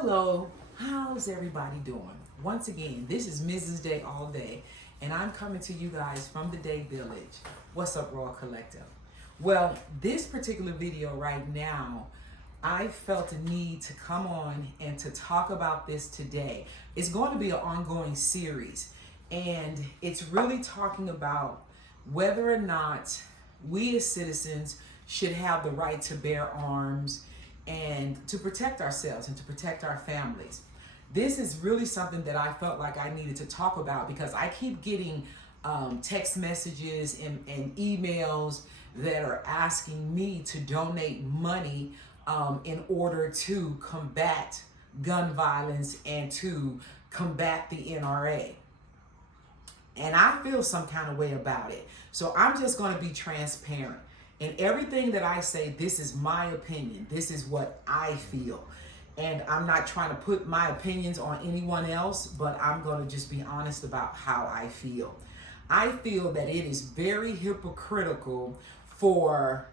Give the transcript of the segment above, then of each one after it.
Hello, how's everybody doing? Once again, this is Mrs. Day All Day, and I'm coming to you guys from the Day Village. What's up, Raw Collective? Well, this particular video right now, I felt a need to come on and to talk about this today. It's going to be an ongoing series, and it's really talking about whether or not we as citizens should have the right to bear arms and to protect ourselves and to protect our families. This is really something that I felt like I needed to talk about because I keep getting text messages and emails that are asking me to donate money in order to combat gun violence and to combat the NRA. And I feel some kind of way about it. So I'm just going to be transparent. And everything that I say, this is my opinion. This is what I feel. And I'm not trying to put my opinions on anyone else, but I'm going to just be honest about how I feel. I feel that it is very hypocritical for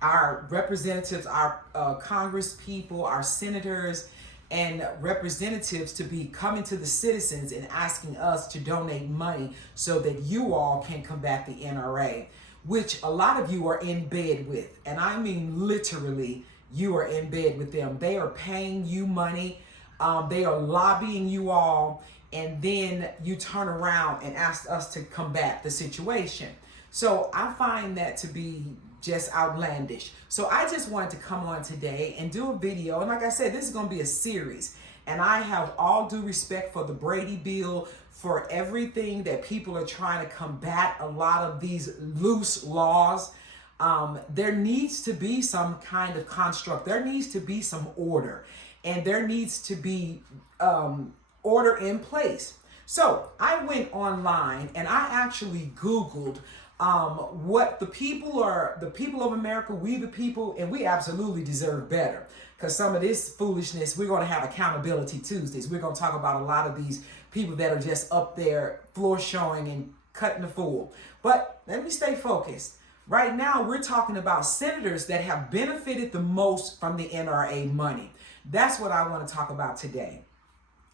our representatives, our Congress people, our senators, and representatives to be coming to the citizens and asking us to donate money so that you all can combat the NRA, which a lot of you are in bed with. And I mean literally, you are in bed with them. They are paying you money. They are lobbying you all. And then you turn around and ask us to combat the situation. So I find that to be just outlandish. So I just wanted to come on today and do a video. And like I said, this is going to be a series. And I have all due respect for the Brady Bill, for everything that people are trying to combat, a lot of these loose laws. There needs to be some kind of construct. There needs to be some order. And there needs to be order in place. So I went online and I actually Googled what the people of America, we the people, and we absolutely deserve better. Because some of this foolishness, we're going to have accountability Tuesdays. We're going to talk about a lot of these people that are just up there floor showing and cutting the fool. But let me stay focused. Right now, we're talking about senators that have benefited the most from the NRA money. That's what I want to talk about today.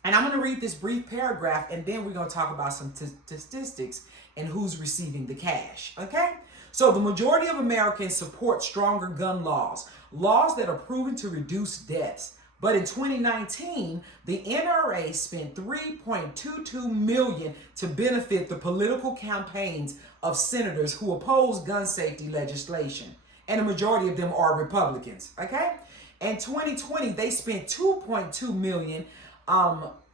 And I'm going to read this brief paragraph, and then we're going to talk about some statistics and who's receiving the cash, okay? So the majority of Americans support stronger gun laws, laws that are proven to reduce deaths. But in 2019, the NRA spent $3.22 million to benefit the political campaigns of senators who oppose gun safety legislation. And the majority of them are Republicans, okay? In 2020, they spent $2.2 million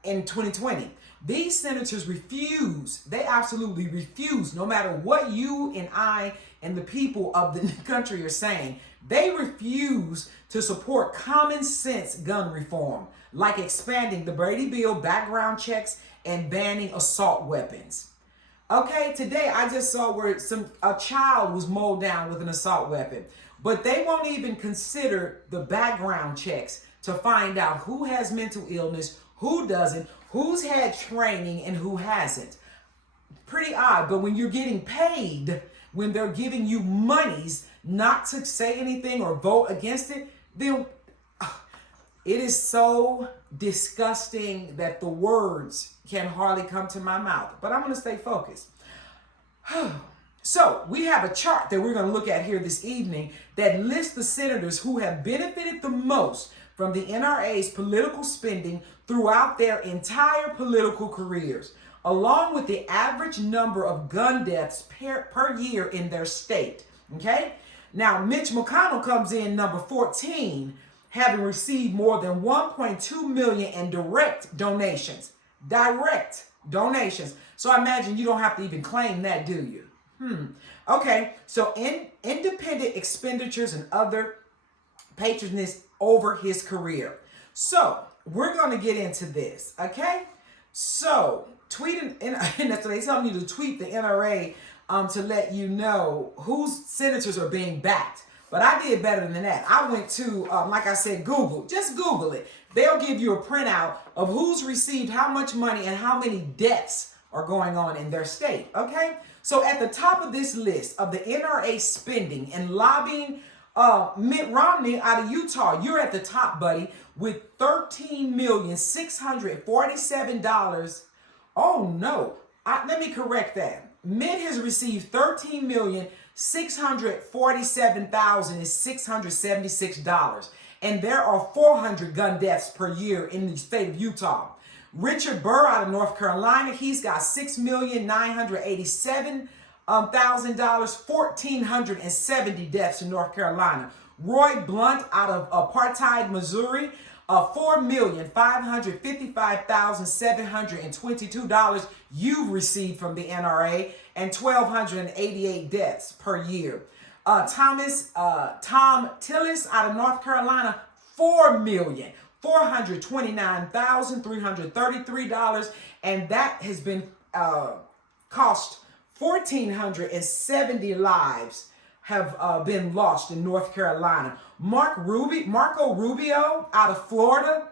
in 2020. These senators refuse, they absolutely refuse, no matter what you and I and the people of the country are saying, they refuse to support common sense gun reform, like expanding the Brady Bill, background checks, and banning assault weapons. Okay, today I just saw where a child was mowed down with an assault weapon, but they won't even consider the background checks to find out who has mental illness, who doesn't, who's had training, and who hasn't. Pretty odd, but when you're getting paid, when they're giving you monies not to say anything or vote against it, then it is so disgusting that the words can hardly come to my mouth. But I'm going to stay focused. So we have a chart that we're going to look at here this evening that lists the senators who have benefited the most from the NRA's political spending throughout their entire political careers, along with the average number of gun deaths per year in their state. Okay? Now, Mitch McConnell comes in number 14, having received more than $1.2 million in direct donations. Direct donations. So I imagine you don't have to even claim that, do you? Okay, so independent expenditures and other patronage over his career. So we're going to get into this, okay? So tweeting, and that's what they tell you to tweet the NRA to let you know whose senators are being backed. But I did better than that. I went to, like I said, Google. Just Google it. They'll give you a printout of who's received how much money and how many deaths are going on in their state, okay? So at the top of this list of the NRA spending and lobbying Mitt Romney out of Utah, you're at the top, buddy, with $13,647. Oh no, let me correct that. Mitt has received $13,647,676, and there are 400 gun deaths per year in the state of Utah. Richard Burr out of North Carolina, he's got $6,987,000, $1,470 deaths in North Carolina. Roy Blunt out of apartheid Missouri, $4,555,722 you've received from the NRA, and 1,288 deaths per year. Tom Tillis out of North Carolina, $4,429,333, and that has been cost 1,470 lives have been lost in North Carolina. Marco Rubio out of Florida,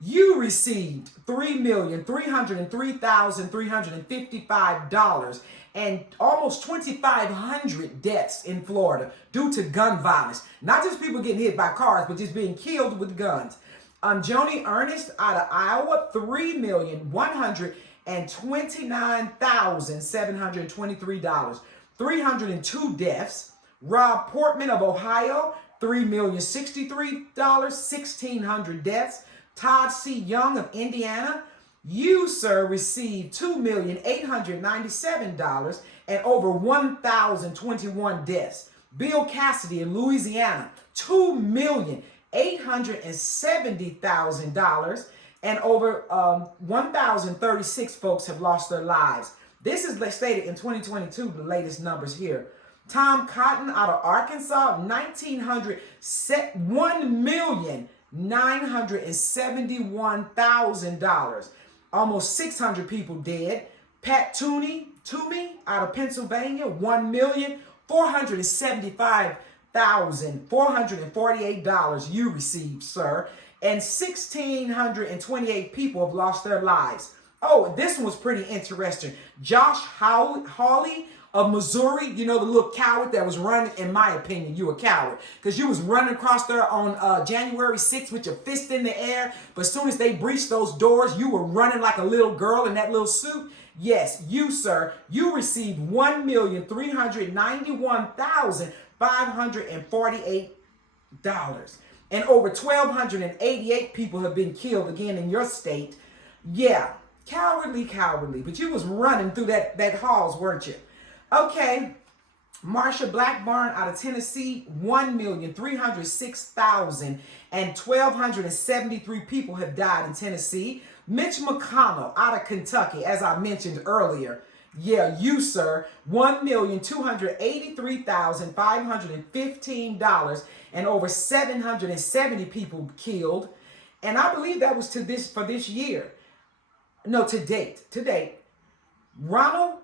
you received $3,303,355 and almost 2,500 deaths in Florida due to gun violence. Not just people getting hit by cars, but just being killed with guns. Joni Ernest out of Iowa, $3,129,723. 302 deaths. Rob Portman of Ohio, $3,063,000, 1,600 deaths. Todd C. Young of Indiana, you, sir, received $2,897 and over 1,021 deaths. Bill Cassidy in Louisiana, $2,870,000 and over 1,036 folks have lost their lives. This is stated in 2022, the latest numbers here. Tom Cotton out of Arkansas, $1,971,000. Almost 600 people dead. Pat Toomey out of Pennsylvania, $1,475,448 you received, sir. And 1,628 people have lost their lives. Oh, this one was pretty interesting. Josh Hawley of Missouri, you know, the little coward that was running, in my opinion, you a coward. Because you was running across there on January 6th with your fist in the air. But as soon as they breached those doors, you were running like a little girl in that little suit. Yes, you, sir, you received $1,391,548. And over 1,288 people have been killed again in your state. Yeah, cowardly, but you was running through that halls, weren't you? Okay, Marsha Blackburn out of Tennessee, 1,306,000 and 1,273 people have died in Tennessee. Mitch McConnell out of Kentucky, as I mentioned earlier. Yeah, you, sir, $1,283,515 and over 770 people killed. And I believe that was for this year. No, to date. Ron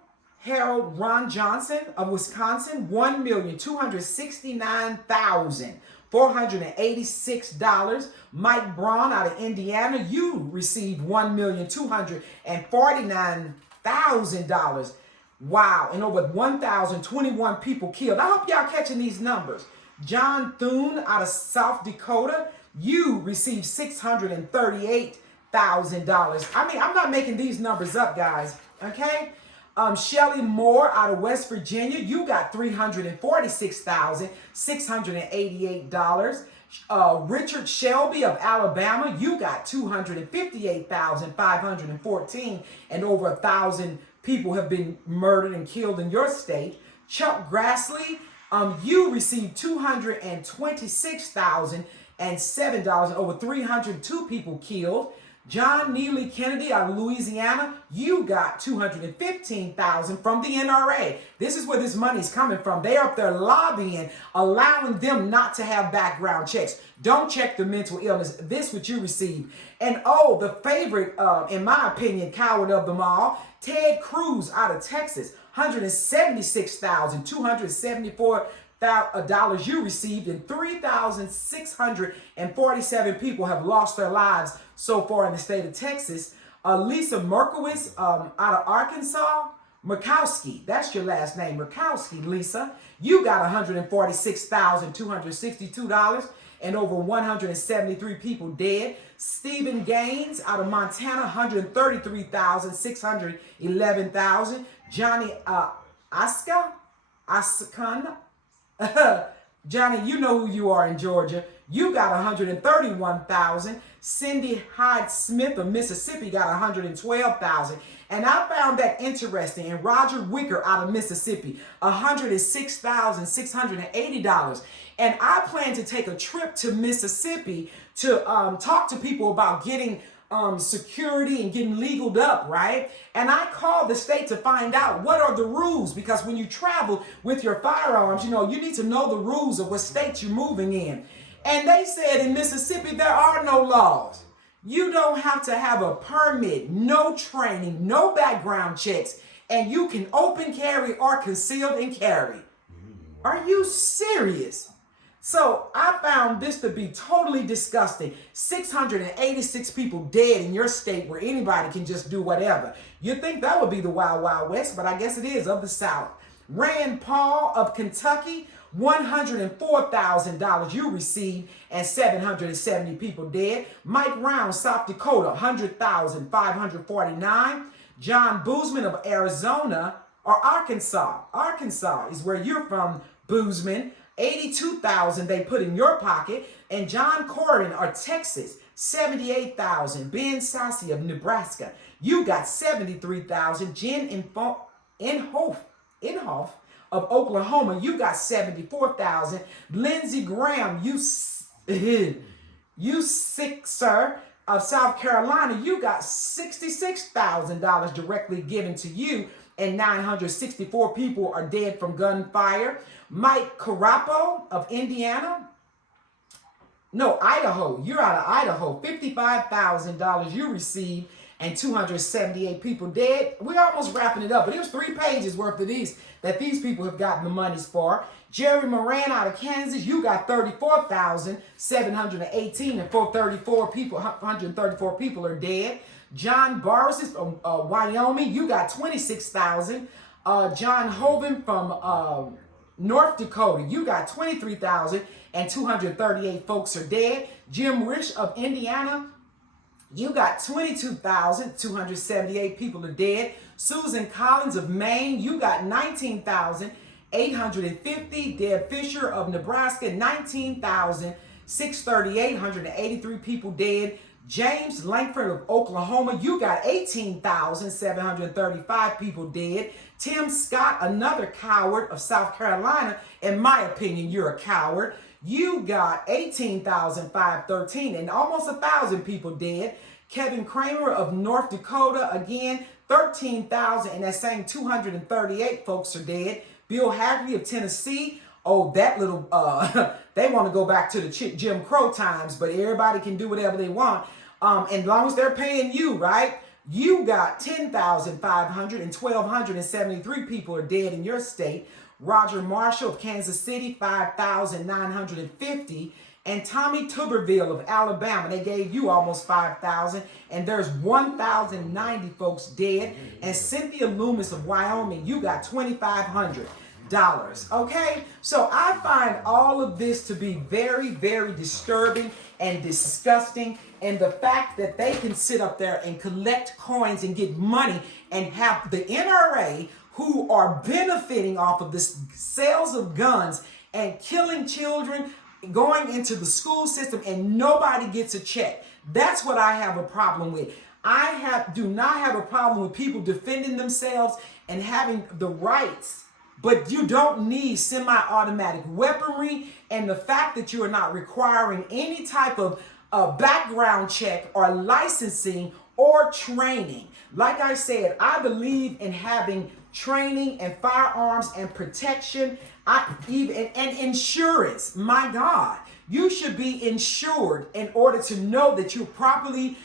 Johnson of Wisconsin, $1,269,486. Mike Braun out of Indiana, you received $1,249,000. Wow, and over 1,021 people killed. I hope y'all catching these numbers. John Thune out of South Dakota, you received $638,000. I mean, I'm not making these numbers up, guys, okay? Shelley Moore out of West Virginia, you got $346,688. Richard Shelby of Alabama, you got $258,514, and over 1,000 people have been murdered and killed in your state. Chuck Grassley, you received $226,007, over 302 people killed. John Neely Kennedy out of Louisiana, you got $215,000 from the NRA. This is where this money's coming from. They're up there lobbying, allowing them not to have background checks. Don't check the mental illness. This is what you received. And oh, the favorite, in my opinion, coward of them all, Ted Cruz out of Texas, $176,274 you received, and 3,647 people have lost their lives so far in the state of Texas. Lisa Markowitz out of Arkansas, Murkowski, that's your last name, Murkowski, Lisa. You got $146,262 and over 173 people dead. Stephen Gaines out of Montana, 133,611,000. Johnny Askan, Johnny, you know who you are in Georgia. You got 131,000. Cindy Hyde Smith of Mississippi got 112,000. And I found that interesting. And Roger Wicker out of Mississippi, $106,680. And I plan to take a trip to Mississippi to talk to people about getting security and getting legaled up, right? And I called the state to find out what are the rules, because when you travel with your firearms, you know, you need to know the rules of what state you're moving in. And they said in Mississippi, there are no laws. You don't have to have a permit, no training, no background checks, and you can open carry or concealed and carry. Are you serious? So I found this to be totally disgusting. 686 people dead in your state where anybody can just do whatever. You'd think that would be the Wild Wild West, but I guess it is, of the South. Rand Paul of Kentucky, $104,000 you received and 770 people dead. Mike Round, South Dakota, $100,549. John Boozman of Arizona, or Arkansas. Arkansas is where you're from, Boozman. $82,000 they put in your pocket. And John Corrin of Texas, $78,000. Ben Sasse of Nebraska, you got $73,000. Jen Inhofe of Oklahoma, you got $74,000. Lindsey Graham, you sick, sir, of South Carolina, you got $66,000 directly given to you, and 964 people are dead from gunfire. Mike Carapo of Idaho, you're out of Idaho, $55,000 you received and 278 people dead. We're almost wrapping it up, but here's 3 pages worth of these that these people have gotten the monies for. Jerry Moran out of Kansas, you got 34,718 and 134 people are dead. John Boris from Wyoming, you got 26,000. John Hoven from North Dakota, you got 23,000 and 238 folks are dead. Jim Rich of Indiana, you got 22,278 people are dead. Susan Collins of Maine, you got 19,850. Deb Fisher of Nebraska, 19,638, 183 people dead. James Langford of Oklahoma, you got 18,735 people dead. Tim Scott, another coward of South Carolina, in my opinion, you're a coward. You got 18,513 and almost 1,000 people dead. Kevin Kramer of North Dakota, again, 13,000 and that same 238 folks are dead. Bill Hagerty of Tennessee, oh, that little, they want to go back to the Jim Crow times, but everybody can do whatever they want. And as long as they're paying you, right? You got 10,500 and 1,273 people are dead in your state. Roger Marshall of Kansas City, 5,950. And Tommy Tuberville of Alabama, they gave you almost 5,000. And there's 1,090 folks dead. And Cynthia Loomis of Wyoming, you got $2,500. Okay, so I find all of this to be very, very disturbing and disgusting. And the fact that they can sit up there and collect coins and get money and have the NRA, who are benefiting off of this sales of guns and killing children, going into the school system, and nobody gets a check. That's what I have a problem with. Do not have a problem with people defending themselves and having the rights, but you don't need semi-automatic weaponry, and the fact that you are not requiring any type of background check or licensing or training. Like I said, I believe in having training and firearms and protection, and insurance. My God, you should be insured in order to know that you're properly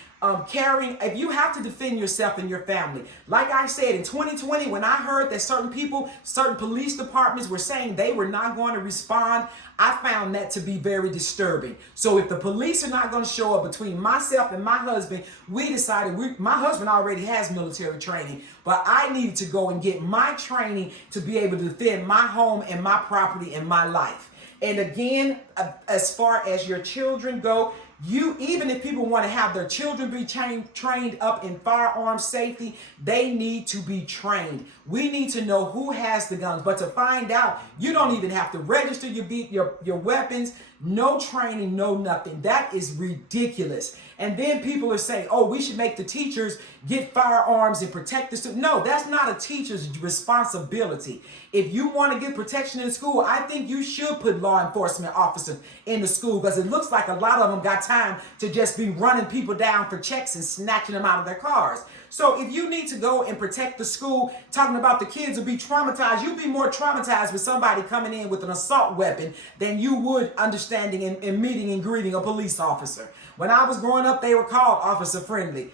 carrying, if you have to defend yourself and your family. Like I said, in 2020, when I heard that certain people, certain police departments were saying they were not going to respond, I found that to be very disturbing. So if the police are not going to show up, between myself and my husband, we decided, my husband already has military training, but I needed to go and get my training to be able to defend my home and my property and my life. And again, as far as your children go, even if people want to have their children be trained up in firearm safety, they need to be trained. We need to know who has the guns. But to find out, you don't even have to register your weapons. No training, no nothing. That is ridiculous. And then people are saying, oh, we should make the teachers get firearms and protect the students. No, that's not a teacher's responsibility. If you want to get protection in school, I think you should put law enforcement officers in the school, because it looks like a lot of them got time to just be running people down for checks and snatching them out of their cars. So if you need to go and protect the school, talking about the kids will be traumatized, you'll be more traumatized with somebody coming in with an assault weapon than you would understanding and meeting and greeting a police officer. When I was growing up, they were called officer friendly.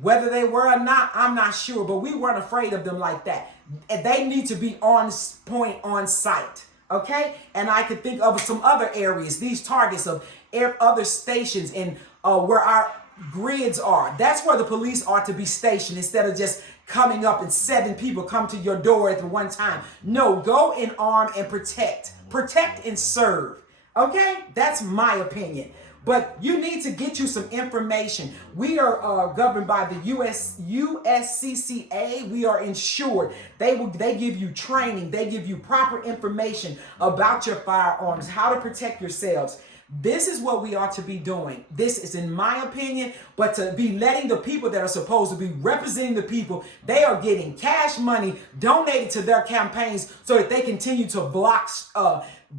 Whether they were or not, I'm not sure, but we weren't afraid of them like that. They need to be on point, on site, okay? And I could think of some other areas, these targets of other stations and where our grids are. That's where the police are to be stationed, instead of just coming up and 7 people come to your door at the one time. No, go and arm and protect. Protect and serve, okay? That's my opinion. But you need to get you some information. We are governed by the USCCA. We are insured. They give you training. They give you proper information about your firearms, how to protect yourselves. This is what we ought to be doing. This is in my opinion, but to be letting the people that are supposed to be representing the people, they are getting cash money donated to their campaigns so that they continue to block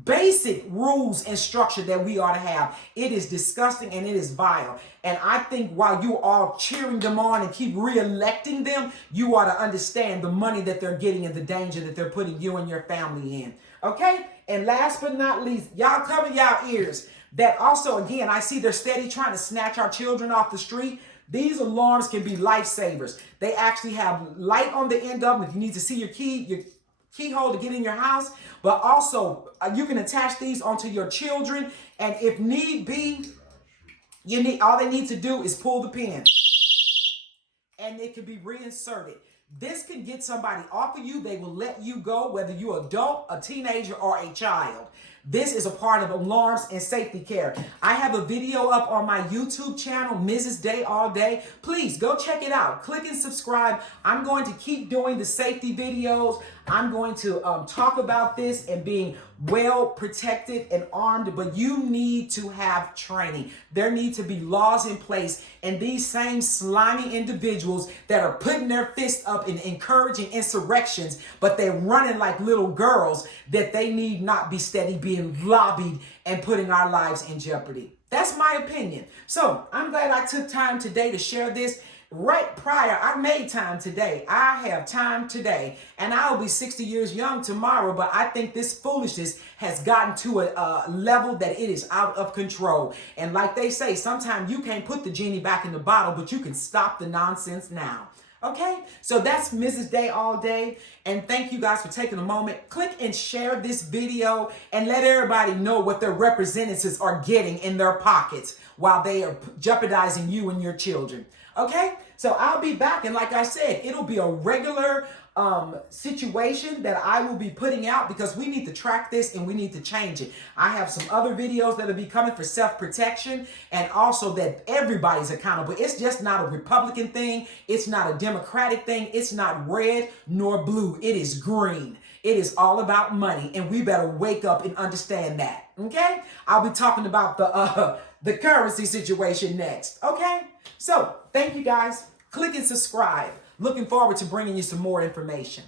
basic rules and structure that we ought to have. It is disgusting and it is vile. And I think while you are cheering them on and keep re-electing them, you ought to understand the money that they're getting and the danger that they're putting you and your family in. Okay? And last but not least, y'all cover y'all ears. That also, again, I see they're steady trying to snatch our children off the street. These alarms can be lifesavers. They actually have light on the end of them if you need to see your keyhole to get in your house. But also, you can attach these onto your children. And if need be, all they need to do is pull the pin. And it can be reinserted. This can get somebody off of you. They will let you go, whether you're an adult, a teenager, or a child. This is a part of alarms and safety care. I have a video up on my YouTube channel, Mrs. Day All Day. Please go check it out. Click and subscribe. I'm going to keep doing the safety videos. I'm going to talk about this and being well protected and armed, but you need to have training. There need to be laws in place, and these same slimy individuals that are putting their fists up and encouraging insurrections, but they're running like little girls, that they need not be steady being lobbied and putting our lives in jeopardy. That's my opinion. So I'm glad I took time today to share this. Right prior, I made time today. I have time today, and I'll be 60 years young tomorrow, but I think this foolishness has gotten to a level that it is out of control. And like they say, sometimes you can't put the genie back in the bottle, but you can stop the nonsense now. Okay, so that's Mrs. Day All Day, and thank you guys for taking a moment. Click and share this video and let everybody know what their representatives are getting in their pockets while they are jeopardizing you and your children. Okay, so I'll be back, and like I said, it'll be a regular situation that I will be putting out, because we need to track this and we need to change it. I have some other videos that'll be coming for self-protection, and also that everybody's accountable. It's just not a Republican thing. It's not a Democratic thing. It's not red nor blue. It is green. It is all about money, and we better wake up and understand that. Okay, I'll be talking about the currency situation next. Okay, so thank you guys. Click and subscribe. Looking forward to bringing you some more information.